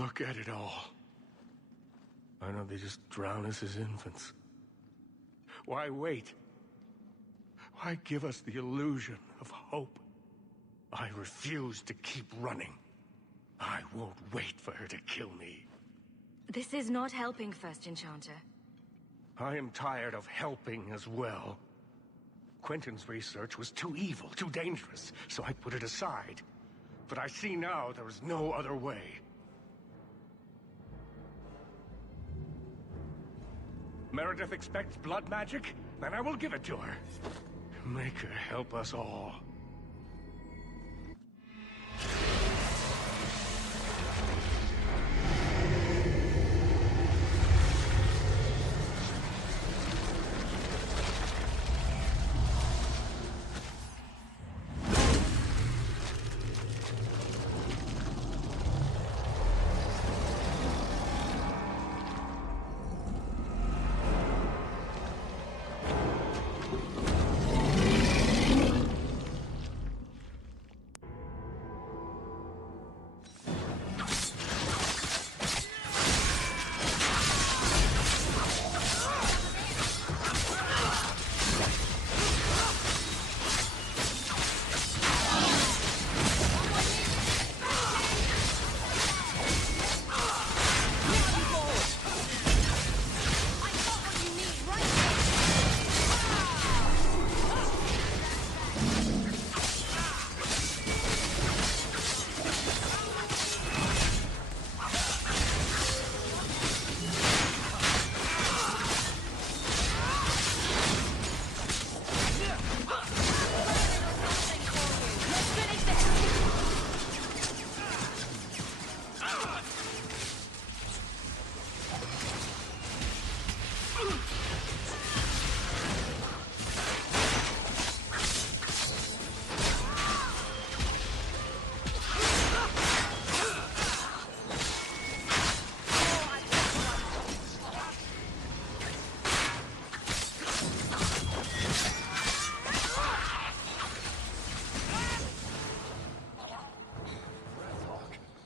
Look at it all. I know they just drown us as infants. Why wait? Why give us the illusion of hope? I refuse to keep running. I won't wait for her to kill me. This is not helping, First Enchanter. I am tired of helping as well. Quentin's research was too evil, too dangerous, so I put it aside. But I see now there is no other way. Meredith expects blood magic? Then I will give it to her. Make her help us all.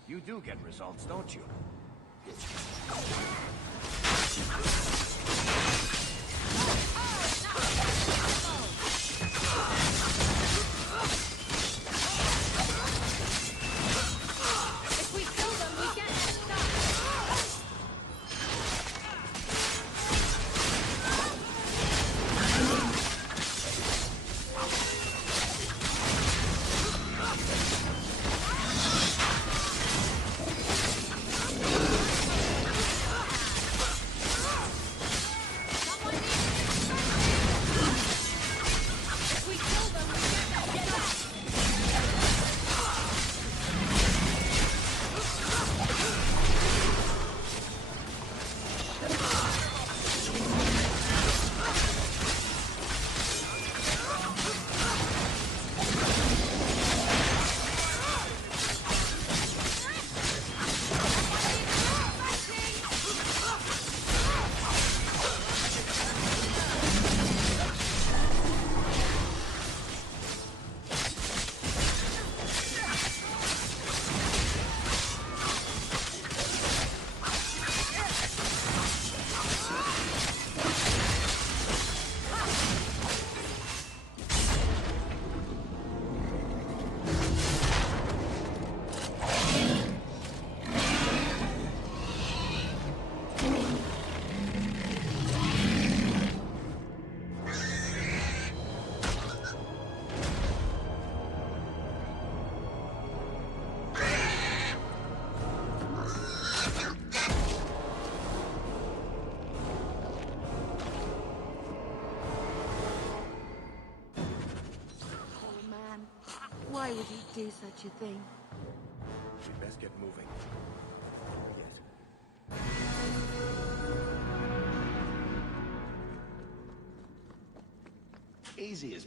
You do get results, don't you? If we kill them, we get their stuff. Why would he do such a thing? We'd best get moving. Yes. Easy as...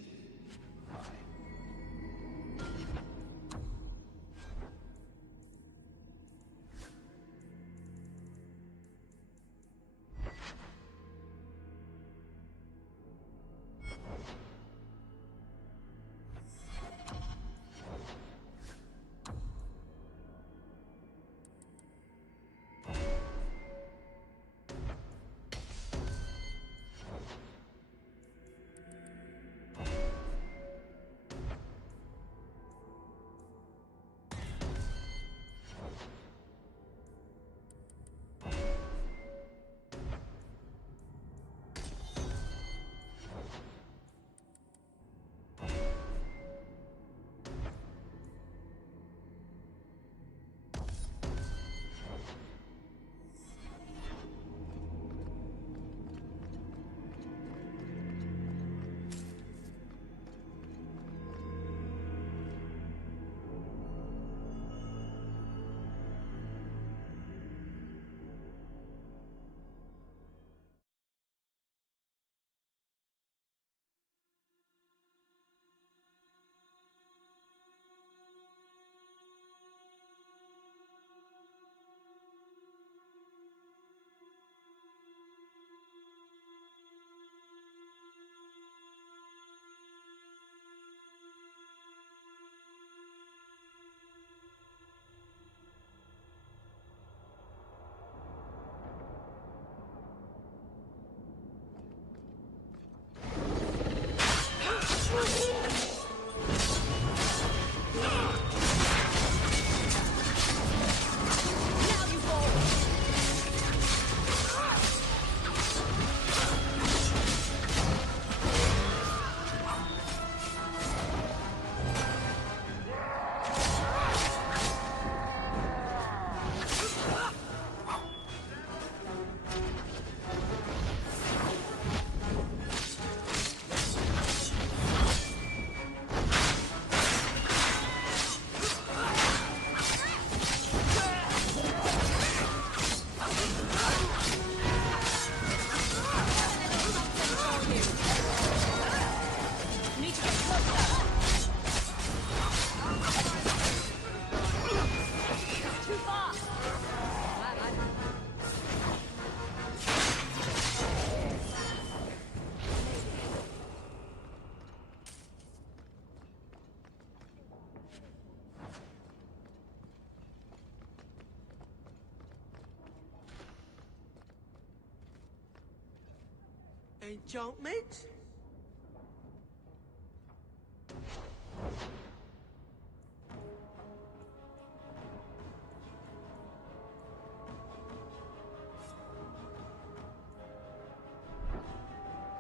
Enchantment?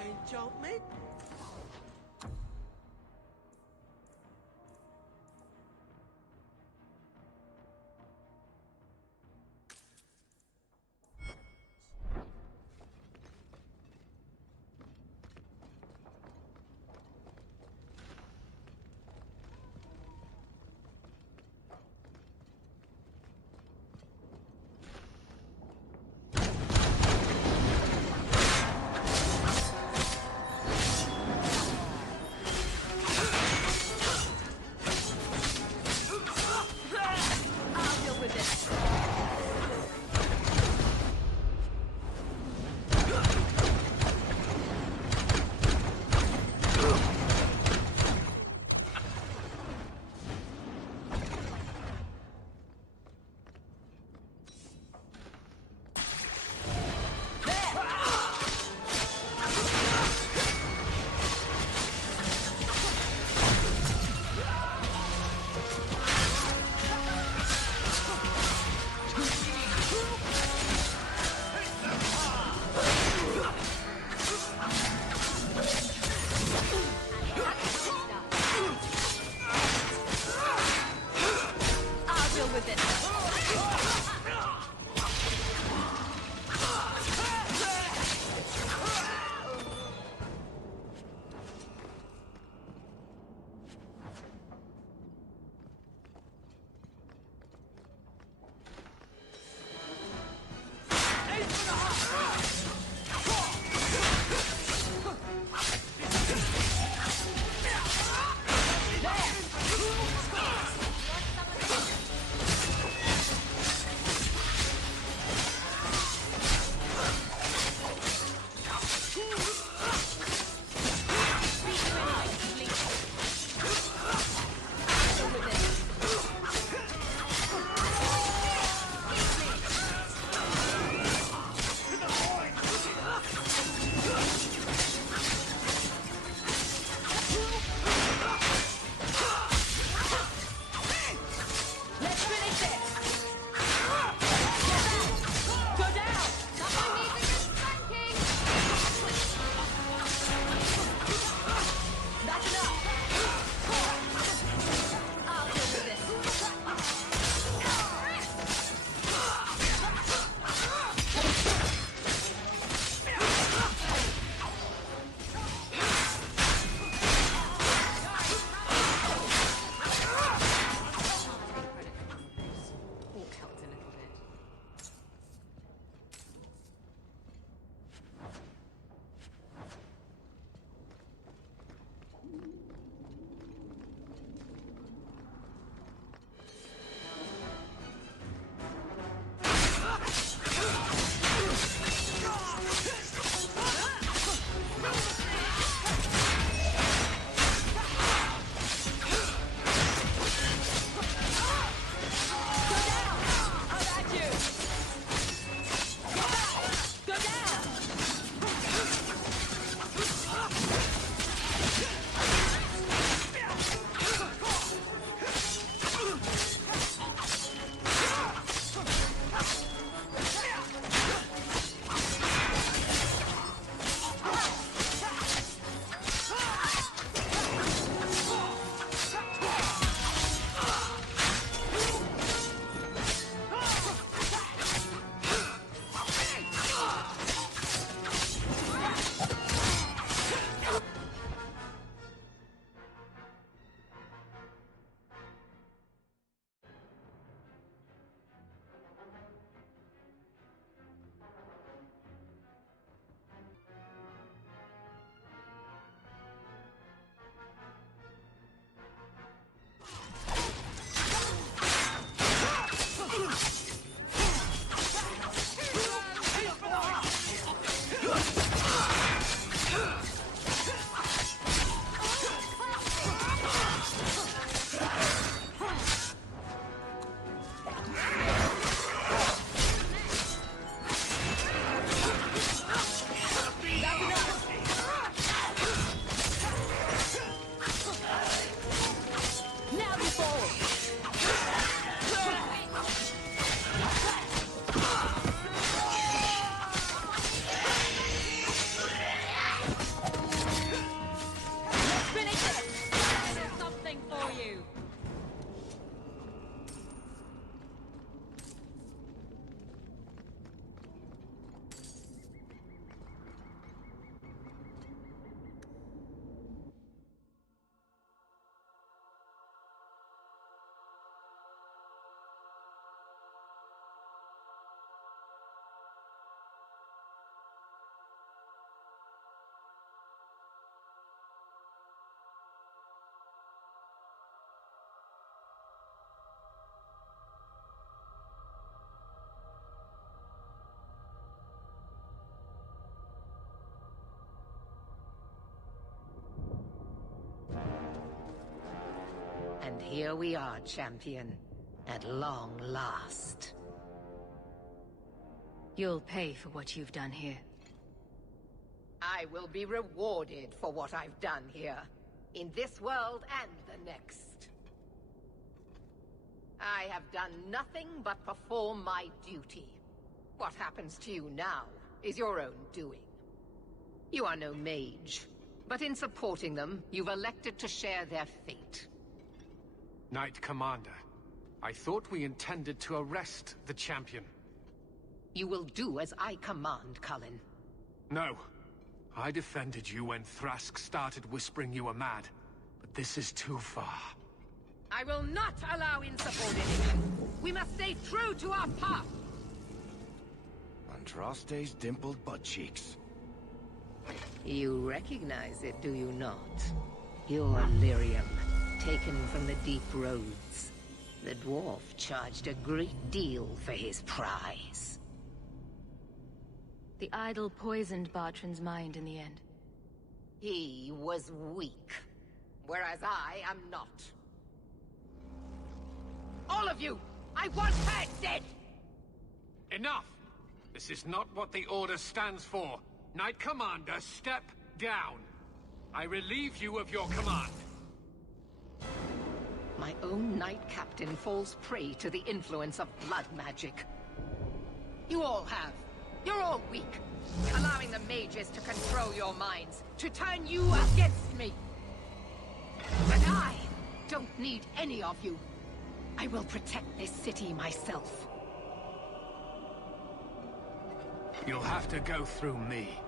Enchantment? here we are, champion. At long last. You'll pay for what you've done here. I will be rewarded for what I've done here. In this world and the next. I have done nothing but perform my duty. What happens to you now is your own doing. You are no mage, but in supporting them, you've elected to share their fate. Knight Commander, I thought we intended to arrest the champion. You will do as I command, Cullen. No. I defended you when Thrask started whispering you were mad, but this is too far. I will not allow insubordination. We must stay true to our path. Andraste's dimpled butt cheeks. You recognize it, do you not? Your lyrium, taken from the deep roads. The dwarf charged a great deal for his prize. The idol poisoned Bartrand's mind in the end. He was weak, whereas I am not. All of you! I want her dead! Enough! This is not what the Order stands for. Knight Commander, step down. I relieve you of your command. My own Knight Captain falls prey to the influence of blood magic. You all have. You're all weak. Allowing the mages to control your minds, to turn you against me. But I don't need any of you. I will protect this city myself. You'll have to go through me.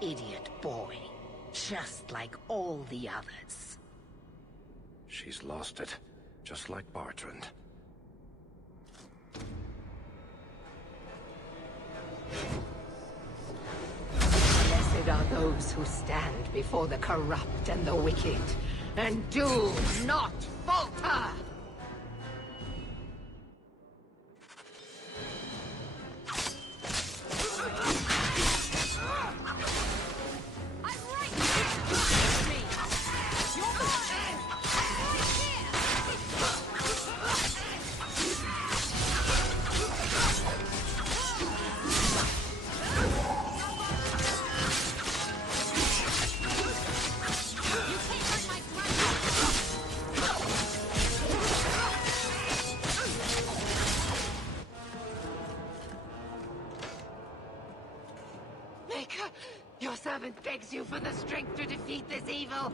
Idiot boy. Just like all the others. She's lost it, just like Bartrand. Blessed are those who stand before the corrupt and the wicked, and do not falter! Your servant begs you for the strength to defeat this evil.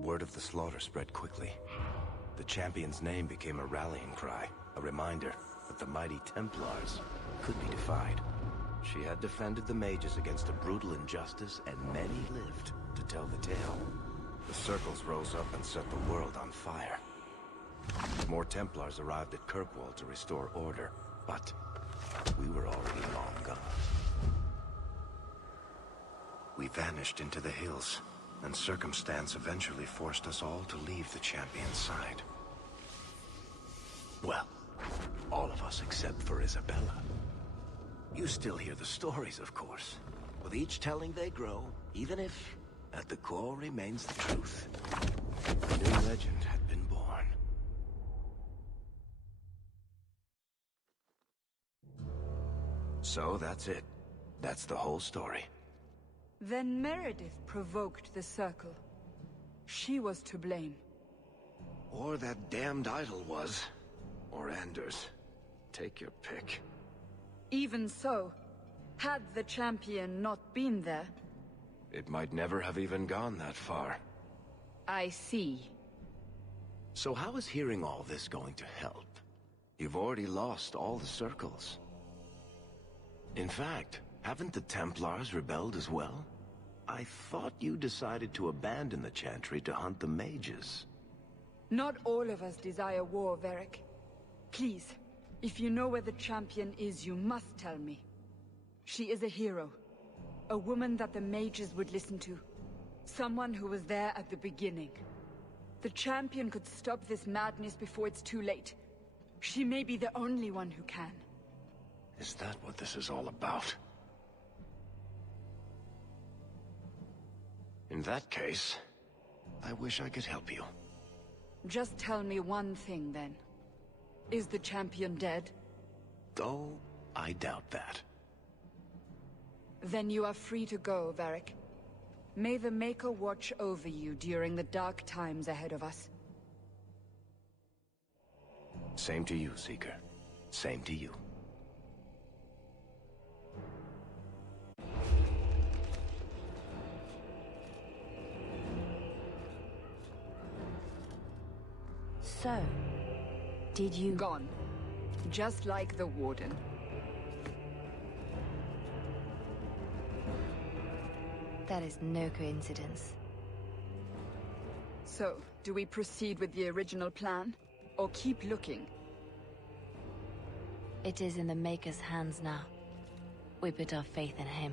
Word of the slaughter spread quickly. The champion's name became a rallying cry, a reminder that the mighty Templars could be defied. She had defended the mages against a brutal injustice, and many lived to tell the tale. The circles rose up and set the world on fire. More Templars arrived at Kirkwall to restore order, but we were already long gone. We vanished into the hills, and circumstance eventually forced us all to leave the champion's side. Well, all of us except for Isabella. You still hear the stories, of course. With each telling they grow, even if, at the core, remains the truth. A new legend had been born. So that's it. That's the whole story. Then Meredith provoked the Circle. She was to blame. Or that damned idol was. Or Anders. Take your pick. Even so, had the champion not been there... It might never have even gone that far. I see. So how is hearing all this going to help? You've already lost all the circles. In fact, haven't the Templars rebelled as well? I thought you decided to abandon the Chantry to hunt the mages. Not all of us desire war, Varric. Please, if you know where the champion is, you must tell me. She is a hero. A woman that the mages would listen to. Someone who was there at the beginning. The champion could stop this madness before it's too late. She may be the only one who can. Is that what this is all about? In that case, I wish I could help you. Just tell me one thing, then. Is the champion dead? Oh, I doubt that. Then you are free to go, Varric. May the Maker watch over you during the dark times ahead of us. Same to you, Seeker. Same to you. So, did you... Gone. Just like the Warden. That is no coincidence. So, do we proceed with the original plan? Or keep looking? It is in the Maker's hands now. We put our faith in him.